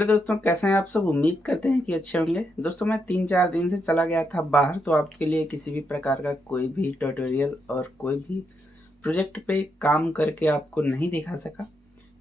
Hello दोस्तों, कैसे हैं आप सब। उम्मीद करते हैं कि अच्छे होंगे। दोस्तों मैं 3-4 दिन से चला गया था बाहर, तो आपके लिए किसी भी प्रकार का कोई भी ट्यूटोरियल और कोई भी प्रोजेक्ट पे काम करके आपको नहीं दिखा सका।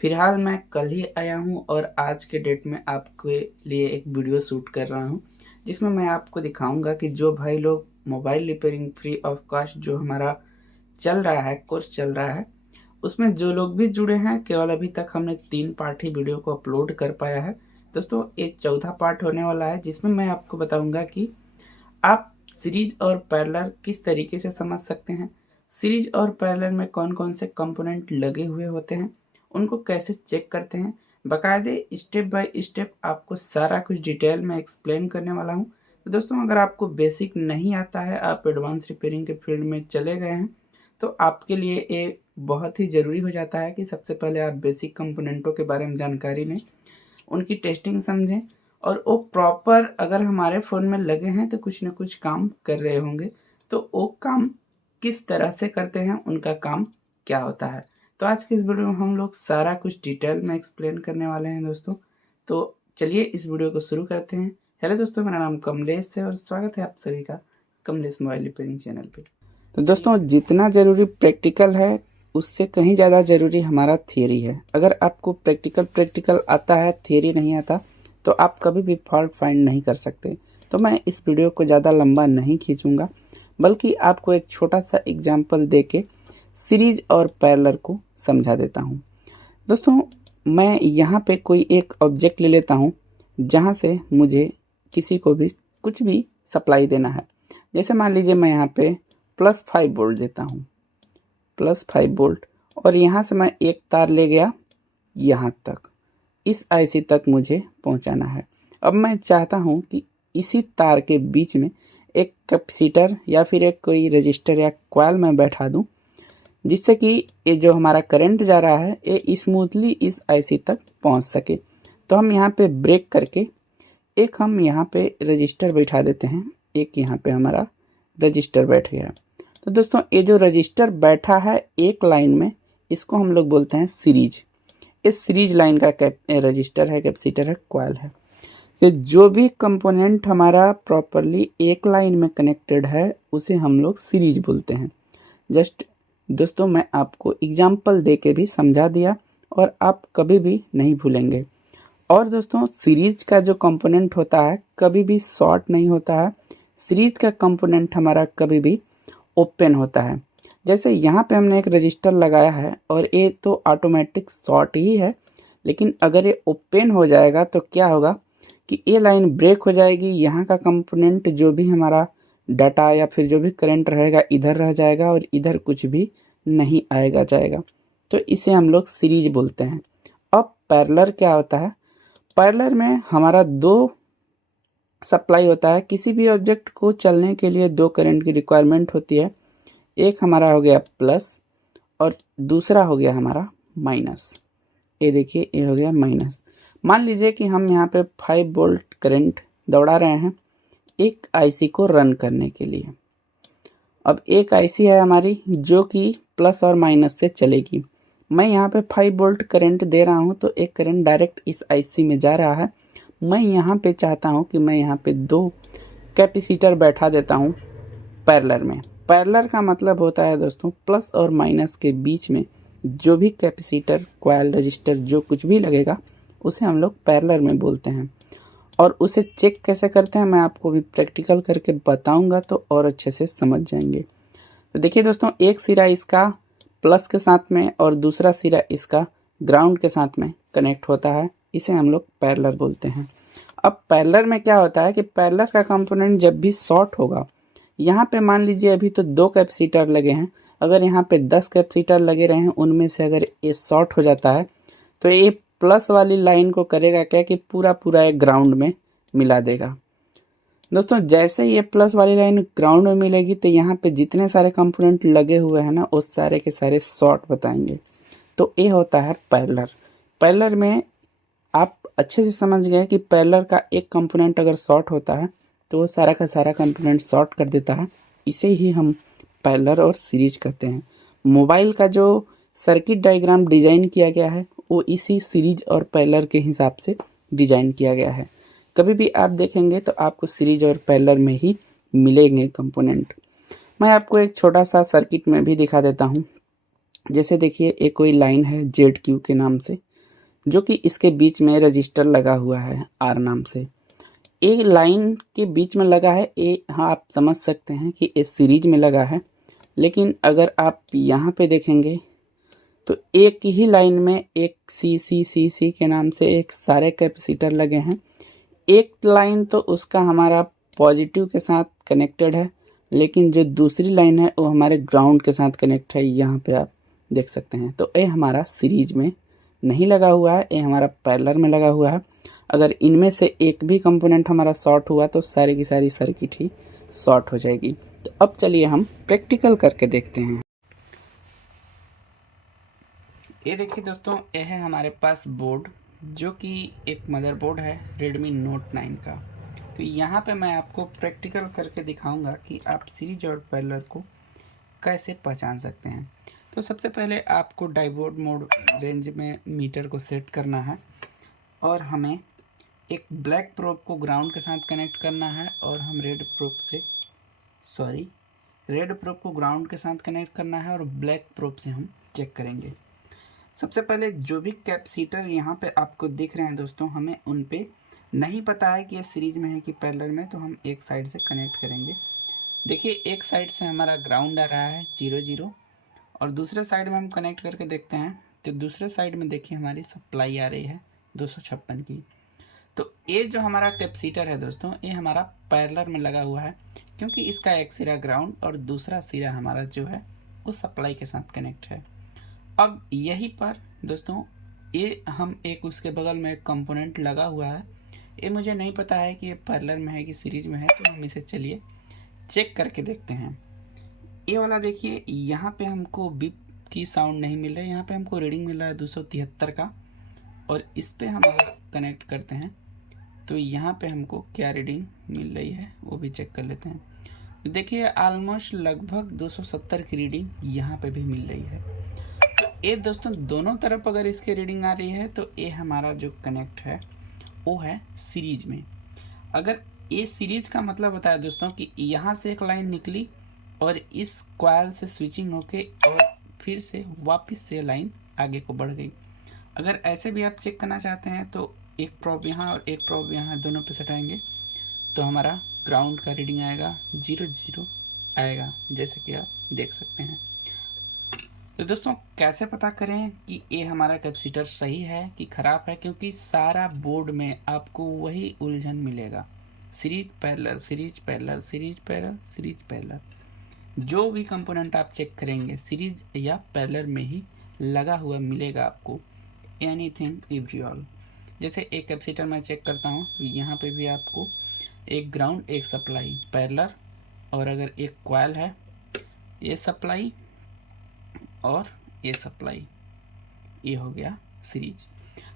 फिलहाल मैं कल ही आया हूं और आज के डेट में आपके लिए एक वीडियो शूट कर रहा हूं, जिसमें मैं आपको दिखाऊंगा कि जो भाई लोग mobile repairing free of cost जो हमारा चल रहा है, कोर्स चल रहा है, उसमें जो लोग भी जुड़े हैं, केवल अभी तक हमने 3 पार्ट ही वीडियो को अपलोड कर पाया है। दोस्तों एक चौथा पार्ट होने वाला है, जिसमें मैं आपको बताऊंगा कि आप सीरीज और पैरेलल किस तरीके से समझ सकते हैं, सीरीज और पैरेलल में कौन कौन से कंपोनेंट लगे हुए होते हैं, उनको कैसे चेक करते हैं, बाकायदे स्टेप बाय स्टेप आपको सारा कुछ डिटेल में एक्सप्लेन करने वाला हूं। तो दोस्तों अगर आपको बेसिक नहीं आता है, आप एडवांस रिपेयरिंग के फील्ड में चले गए हैं, तो आपके लिए ये बहुत ही ज़रूरी हो जाता है कि सबसे पहले आप बेसिक कंपोनेंटों के बारे में जानकारी लें, उनकी टेस्टिंग समझें, और वो प्रॉपर अगर हमारे फ़ोन में लगे हैं तो कुछ ना कुछ काम कर रहे होंगे, तो वो काम किस तरह से करते हैं, उनका काम क्या होता है। तो आज के इस वीडियो में हम लोग सारा कुछ डिटेल में एक्सप्लेन करने वाले हैं दोस्तों। तो चलिए इस वीडियो को शुरू करते हैं। हेलो दोस्तों, मेरा नाम कमलेश है और स्वागत है आप सभी का कमलेश मोबाइल रिपेयरिंग चैनल पे। तो दोस्तों जितना ज़रूरी प्रैक्टिकल है, उससे कहीं ज़्यादा ज़रूरी हमारा थियरी है। अगर आपको प्रैक्टिकल आता है, थियरी नहीं आता, तो आप कभी भी फॉल्ट फाइंड नहीं कर सकते। तो मैं इस वीडियो को ज़्यादा लंबा नहीं खींचूंगा, बल्कि आपको एक छोटा सा एग्जाम्पल देके सीरीज और पैरेलल को समझा देता हूँ। दोस्तों मैं यहाँ पे कोई एक ऑब्जेक्ट ले लेता हूँ, जहाँ से मुझे किसी को भी कुछ भी सप्लाई देना है। जैसे मान लीजिए मैं यहाँ पे +5 वोल्ट देता हूँ, +5 वोल्ट, और यहाँ से मैं एक तार ले गया यहाँ तक, इस आईसी तक मुझे पहुँचाना है। अब मैं चाहता हूँ कि इसी तार के बीच में एक कैपेसिटर या फिर एक कोई रजिस्टर या कॉइल मैं बैठा दूँ, जिससे कि ये जो हमारा करंट जा रहा है ये स्मूथली इस आईसी तक पहुँच सके। तो हम यहाँ पे ब्रेक करके एक हम यहाँ पे रजिस्टर बैठा देते हैं, एक यहाँ पे हमारा रजिस्टर बैठ गया। तो दोस्तों ये जो रजिस्टर बैठा है एक लाइन में, इसको हम लोग बोलते हैं सीरीज। इस सीरीज लाइन का रजिस्टर है, कैपेसिटर है, कॉइल है। तो जो भी कंपोनेंट हमारा प्रॉपरली एक लाइन में कनेक्टेड है, उसे हम लोग सीरीज बोलते हैं। जस्ट दोस्तों मैं आपको एग्जाम्पल दे के भी समझा दिया, और आप कभी भी नहीं भूलेंगे। और दोस्तों सीरीज का जो कंपोनेंट होता है कभी भी शॉर्ट नहीं होता है। सीरीज का कंपोनेंट हमारा कभी भी ओपन होता है। जैसे यहाँ पे हमने एक रजिस्टर लगाया है और ये तो ऑटोमेटिक शॉर्ट ही है, लेकिन अगर ये ओपन हो जाएगा तो क्या होगा कि ये लाइन ब्रेक हो जाएगी। यहाँ का कंपोनेंट जो भी हमारा डाटा या फिर जो भी करंट रहेगा इधर रह जाएगा और इधर कुछ भी नहीं आएगा जाएगा। तो इसे हम लोग सीरीज बोलते हैं। अब पैरेलल क्या होता है? पैरेलल में हमारा 2 सप्लाई होता है। किसी भी ऑब्जेक्ट को चलने के लिए 2 करंट की रिक्वायरमेंट होती है। एक हमारा हो गया प्लस और दूसरा हो गया हमारा माइनस। ये देखिए ये हो गया माइनस। मान लीजिए कि हम यहाँ पे 5 वोल्ट करंट दौड़ा रहे हैं एक आईसी को रन करने के लिए। अब एक आईसी है हमारी जो कि प्लस और माइनस से चलेगी। मैं यहाँ पे 5 वोल्ट करंट दे रहा हूँ, तो एक करंट डायरेक्ट इस आईसी में जा रहा है। मैं यहाँ पे चाहता हूँ कि मैं यहाँ पे 2 कैपेसिटर बैठा देता हूँ पैरेलल में। पैरेलल का मतलब होता है दोस्तों प्लस और माइनस के बीच में जो भी कैपेसिटर, कॉइल, रजिस्टर जो कुछ भी लगेगा उसे हम लोग पैरेलल में बोलते हैं। और उसे चेक कैसे करते हैं मैं आपको भी प्रैक्टिकल करके बताऊंगा, तो और अच्छे से समझ जाएंगे। तो देखिए दोस्तों, एक सिरा इसका प्लस के साथ में और दूसरा सिरा इसका ग्राउंड के साथ में कनेक्ट होता है। इसे हम लोग पैरेलल बोलते हैं। अब पैरेलल में क्या होता है कि पैरेलल का कंपोनेंट जब भी शॉर्ट होगा, यहाँ पे मान लीजिए अभी तो 2 कैपेसिटर लगे हैं, अगर यहाँ पे 10 कैपेसिटर लगे रहे हैं, उनमें से अगर ये शॉर्ट हो जाता है तो ये प्लस वाली लाइन को करेगा क्या कि पूरा एक ग्राउंड में मिला देगा। दोस्तों जैसे ये प्लस वाली लाइन ग्राउंड में मिलेगी, तो यहाँ पे जितने सारे कंपोनेंट लगे हुए हैं ना, वो सारे के सारे शॉर्ट बताएंगे। तो ये होता है पैरेलल। पैरेलल में आप अच्छे से समझ गए कि पैरेलल का एक कंपोनेंट अगर शॉर्ट होता है तो वो सारा का सारा कंपोनेंट शॉर्ट कर देता है। इसे ही हम पैरेलल और सीरीज कहते हैं। मोबाइल का जो सर्किट डायग्राम डिजाइन किया गया है वो इसी सीरीज और पैरेलल के हिसाब से डिज़ाइन किया गया है। कभी भी आप देखेंगे तो आपको सीरीज और पैरेलल में ही मिलेंगे कंपोनेंट। मैं आपको एक छोटा सा सर्किट में भी दिखा देता हूँ। जैसे देखिए एक कोई लाइन है ZQ के नाम से, जो कि इसके बीच में रजिस्टर लगा हुआ है R नाम से। एक लाइन के बीच में लगा है ये, हाँ आप समझ सकते हैं कि ये सीरीज में लगा है। लेकिन अगर आप यहाँ पे देखेंगे तो एक ही लाइन में एक CC के नाम से एक सारे कैपेसिटर लगे हैं। एक लाइन तो उसका हमारा पॉजिटिव के साथ कनेक्टेड है, लेकिन जो दूसरी लाइन है वो हमारे ग्राउंड के साथ कनेक्ट है। यहाँ पे आप देख सकते हैं। तो ये हमारा सीरीज में नहीं लगा हुआ है, ये हमारा पैरेलल में लगा हुआ है। अगर इनमें से एक भी कंपोनेंट हमारा शॉर्ट हुआ तो सारी की सारी सर्किट ही शॉर्ट हो जाएगी। तो अब चलिए हम प्रैक्टिकल करके देखते हैं। ये देखिए दोस्तों, ये है हमारे पास बोर्ड, जो कि एक मदरबोर्ड है Redmi Note 9 का। तो यहाँ पे मैं आपको प्रैक्टिकल करके दिखाऊंगा कि आप सीरीज और पैरेलल को कैसे पहचान सकते हैं। तो सबसे पहले आपको डायोड मोड रेंज में मीटर को सेट करना है और हमें एक ब्लैक प्रोब को ग्राउंड के साथ कनेक्ट करना है और हम रेड प्रोब को ग्राउंड के साथ कनेक्ट करना है और ब्लैक प्रोब से हम चेक करेंगे। सबसे पहले जो भी कैपेसिटर यहाँ पे आपको दिख रहे हैं दोस्तों, हमें उन पे नहीं पता है कि ये सीरीज में है कि पैरेलल में, तो हम एक साइड से कनेक्ट करेंगे। देखिए एक साइड से हमारा ग्राउंड आ रहा है 0 और दूसरे साइड में हम कनेक्ट करके देखते हैं तो दूसरे साइड में देखिए हमारी सप्लाई आ रही है 256 की। तो ये जो हमारा कैपेसिटर है दोस्तों, ये हमारा पैरेलल में लगा हुआ है, क्योंकि इसका एक सिरा ग्राउंड और दूसरा सिरा हमारा जो है वो सप्लाई के साथ कनेक्ट है। अब यहीं पर दोस्तों ये हम एक उसके बगल में एक कंपोनेंट लगा हुआ है, ये मुझे नहीं पता है कि ये पैरेलल में है कि सीरीज में है, तो हम इसे चलिए चेक करके देखते हैं। ये वाला देखिए, यहाँ पे हमको बीप की साउंड नहीं मिल रहा है, यहाँ पे हमको रीडिंग मिल रहा है 273 का। और इस पे हम अगर कनेक्ट करते हैं तो यहाँ पे हमको क्या रीडिंग मिल रही है वो भी चेक कर लेते हैं। देखिए ऑलमोस्ट लगभग 270 की रीडिंग यहाँ पे भी मिल रही है। तो ये दोस्तों दोनों तरफ अगर इसकी रीडिंग आ रही है तो ये हमारा जो कनेक्ट है वो है सीरीज में। अगर ये सीरीज का मतलब होता है दोस्तों कि यहाँ से एक लाइन निकली और इस कॉइल से स्विचिंग होके और फिर से वापस से लाइन आगे को बढ़ गई। अगर ऐसे भी आप चेक करना चाहते हैं तो एक प्रोब यहाँ और एक प्रोब यहाँ दोनों पे सटाएंगे तो हमारा ग्राउंड का रीडिंग आएगा 0 आएगा, जैसे कि आप देख सकते हैं। तो दोस्तों कैसे पता करें कि ये हमारा कैपेसिटर सही है कि ख़राब है, क्योंकि सारा बोर्ड में आपको वही उलझन मिलेगा, series parallel series parallel series parallel series parallel. जो भी कंपोनेंट आप चेक करेंगे सीरीज या पैरेलल में ही लगा हुआ मिलेगा आपको, एनीथिंग एवरी। जैसे एक कैपेसिटर मैं चेक करता हूँ तो यहाँ पे भी आपको एक ग्राउंड एक सप्लाई पैरेलल, और अगर एक कॉइल है ये सप्लाई और ये सप्लाई, ये हो गया सीरीज।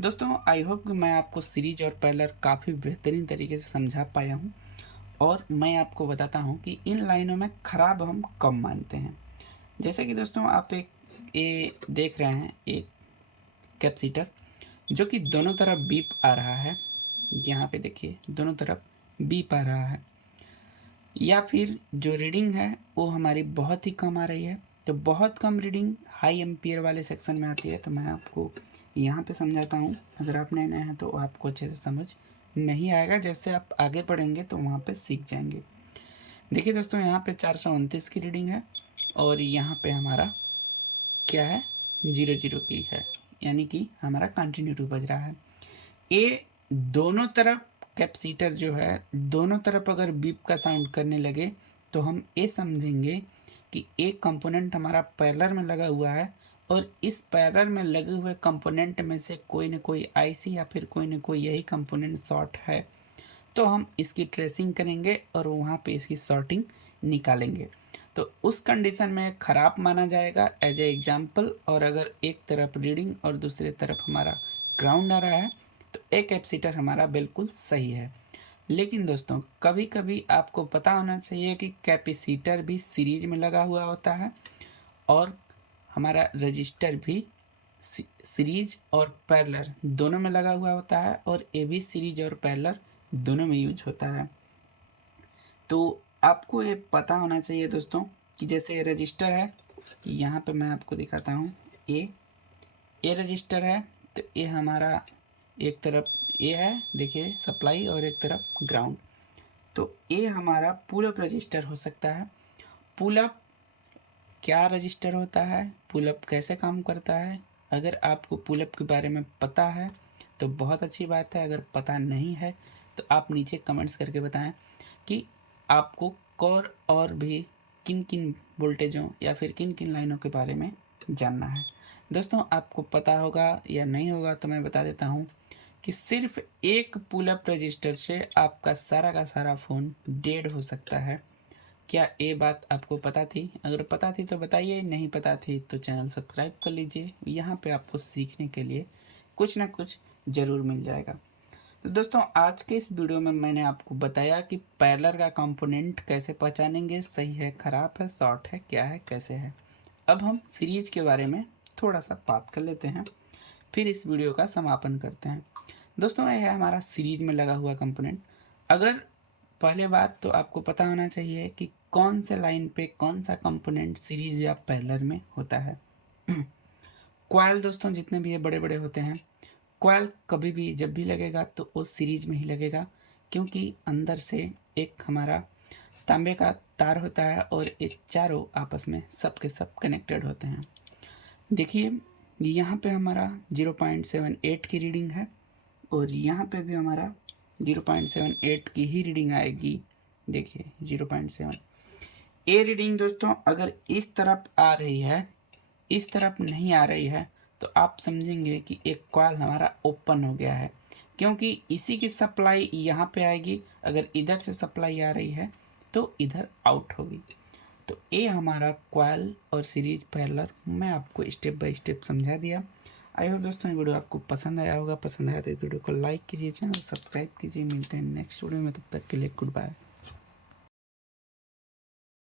दोस्तों आई होप कि मैं आपको सीरीज और पैरेलल काफ़ी बेहतरीन तरीके से समझा पाया हूँ, और मैं आपको बताता हूँ कि इन लाइनों में ख़राब हम कब मानते हैं। जैसे कि दोस्तों आप एक ये देख रहे हैं एक कैपेसिटर जो कि दोनों तरफ बीप आ रहा है, यहाँ पे देखिए दोनों तरफ बीप आ रहा है, या फिर जो रीडिंग है वो हमारी बहुत ही कम आ रही है। तो बहुत कम रीडिंग हाई एम्पियर वाले सेक्शन में आती है। तो मैं आपको यहाँ पे समझाता हूँ, अगर आप नए हैं तो आपको अच्छे से समझ नहीं आएगा, जैसे आप आगे पढ़ेंगे तो वहाँ पे सीख जाएंगे। देखिए दोस्तों यहाँ पे 429 की रीडिंग है और यहाँ पे हमारा क्या है 0 की है, यानी कि हमारा कंटिन्यूटी बज रहा है। ये दोनों तरफ कैपेसिटर जो है दोनों तरफ अगर बीप का साउंड करने लगे तो हम ये समझेंगे कि एक कंपोनेंट हमारा पैरेलल में लगा हुआ है और इस पैरेलल में लगे हुए कंपोनेंट में से कोई ना कोई आईसी या फिर कोई ना कोई यही कंपोनेंट शॉर्ट है। तो हम इसकी ट्रेसिंग करेंगे और वहाँ पे इसकी सॉर्टिंग निकालेंगे। तो उस कंडीशन में ख़राब माना जाएगा एज ए एग्जाम्पल। और अगर एक तरफ रीडिंग और दूसरे तरफ हमारा ग्राउंड आ रहा है तो एक कैपेसिटर हमारा बिल्कुल सही है। लेकिन दोस्तों कभी कभी आपको पता होना चाहिए कि कैपेसिटर भी सीरीज में लगा हुआ होता है और हमारा रजिस्टर भी सीरीज और पैरेलल दोनों में लगा हुआ होता है, और ये भी सीरीज और पैरेलल दोनों में यूज होता है। तो आपको ये पता होना चाहिए दोस्तों कि जैसे ये रजिस्टर है, यहाँ पे मैं आपको दिखाता हूँ, ये रजिस्टर है, तो ये हमारा एक तरफ ये है, देखिए सप्लाई, और एक तरफ ग्राउंड। तो ये हमारा पुल अप रजिस्टर हो सकता है। पुल अप क्या रजिस्टर होता है, पुल अप कैसे काम करता है, अगर आपको पुल अप के बारे में पता है तो बहुत अच्छी बात है। अगर पता नहीं है तो आप नीचे कमेंट्स करके बताएं कि आपको कोर और भी किन किन वोल्टेजों या फिर किन किन लाइनों के बारे में जानना है। दोस्तों आपको पता होगा या नहीं होगा तो मैं बता देता हूँ कि सिर्फ एक पुल अप रजिस्टर से आपका सारा का सारा फ़ोन डेड हो सकता है। क्या ये बात आपको पता थी? अगर पता थी तो बताइए, नहीं पता थी तो चैनल सब्सक्राइब कर लीजिए। यहाँ पे आपको सीखने के लिए कुछ ना कुछ ज़रूर मिल जाएगा। तो दोस्तों आज के इस वीडियो में मैंने आपको बताया कि पैरेलल का कंपोनेंट कैसे पहचानेंगे, सही है, ख़राब है, शॉर्ट है, क्या है, कैसे है। अब हम सीरीज के बारे में थोड़ा सा बात कर लेते हैं, फिर इस वीडियो का समापन करते हैं। दोस्तों यह है हमारा सीरीज में लगा हुआ कंपोनेंट। अगर पहले बात तो आपको पता होना चाहिए कि कौन से लाइन पे कौन सा कंपोनेंट सीरीज या पैरेलल में होता है। कॉइल दोस्तों जितने भी ये बड़े बड़े होते हैं, कॉइल कभी भी जब भी लगेगा तो वो सीरीज में ही लगेगा, क्योंकि अंदर से एक हमारा तांबे का तार होता है और ये चारों आपस में सब के सब कनेक्टेड होते हैं। देखिए यहाँ पे हमारा 0.78 की रीडिंग है, और यहाँ पे भी हमारा 0.78 की ही रीडिंग आएगी। देखिए 0.7 ये रीडिंग दोस्तों अगर इस तरफ आ रही है, इस तरफ नहीं आ रही है, तो आप समझेंगे कि एक कॉइल हमारा ओपन हो गया है, क्योंकि इसी की सप्लाई यहाँ पे आएगी। अगर इधर से सप्लाई आ रही है तो इधर आउट होगी। तो ये हमारा कॉइल और सीरीज पैरेलल मैं आपको स्टेप बाय स्टेप समझा दिया। आई होप दोस्तों ये वीडियो आपको पसंद आया होगा। पसंद आया तो वीडियो को लाइक कीजिए, चैनल सब्सक्राइब कीजिए। मिलते हैं नेक्स्ट वीडियो में, तब तक के लिए गुड बाय।